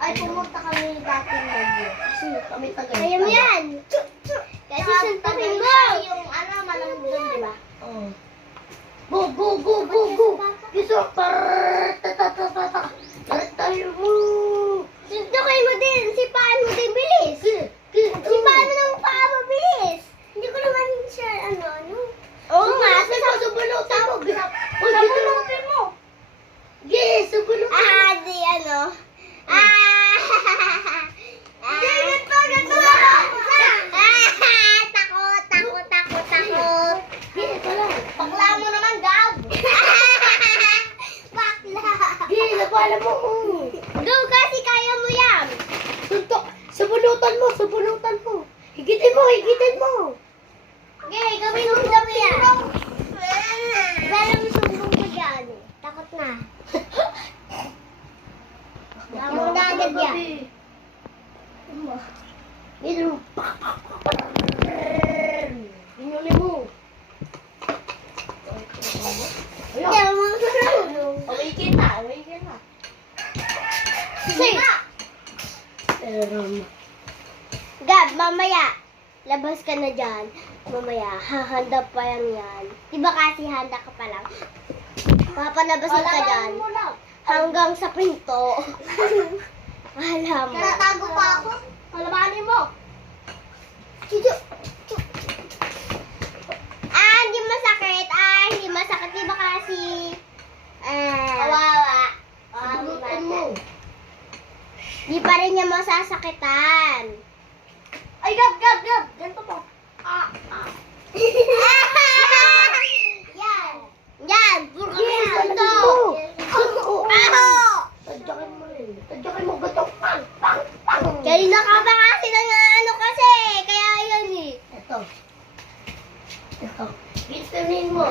Ay, pumunta kami dating Bagyo. Kasi kami taga. Kaya mo yan. Kasi suntukin mo. Yung ano, malamig doon, di ba? Oo. Go, go, go, go, go! Gusto, tayo mo! Suntukin mo din. Sipaan mo din. Bilis. Sipaan mo ng paa mo. Bilis. Hindi ko naman siya, ano. Oo nga. Subunutin mo! Sabunutin mo! Yes, subunutin mo! Ah, di ano. Ganito! Takot. Yes, wala! Bakla mo naman, Gab! Bakla. Yes, napala mo! Go kasi kaya mo yan. Suntok! Subunutan mo! Higitin mo! Okay, gawin mo yan. Pero may sumbong ko dyan. Takot na. Lamang na agad yan. Dito mo! Inulit mo! Hindi mo marunong. Awaken na! Sige. Gab, mamaya. Labas ka na dyan. Mamaya, hahanda pa yan. Diba kasi handa ka pa lang? Papalabasin ka dyan. mo lang. Hanggang sa pinto. Alam mo. Natago pa ako. Palabanin mo. Chuchu. Hindi masakit. Diba kasi, Kawawa. Subunutan mo! di pa rin niya masasakitan. Ay, Gab! Ganito po. Yan, puro kami Yes, santo. Oo! Tadyakin mo rin. Tadyakin mo gato. Pang! Kanina ka ba kasi ano kasi, kaya yan eh. Ito. Gintunin mo.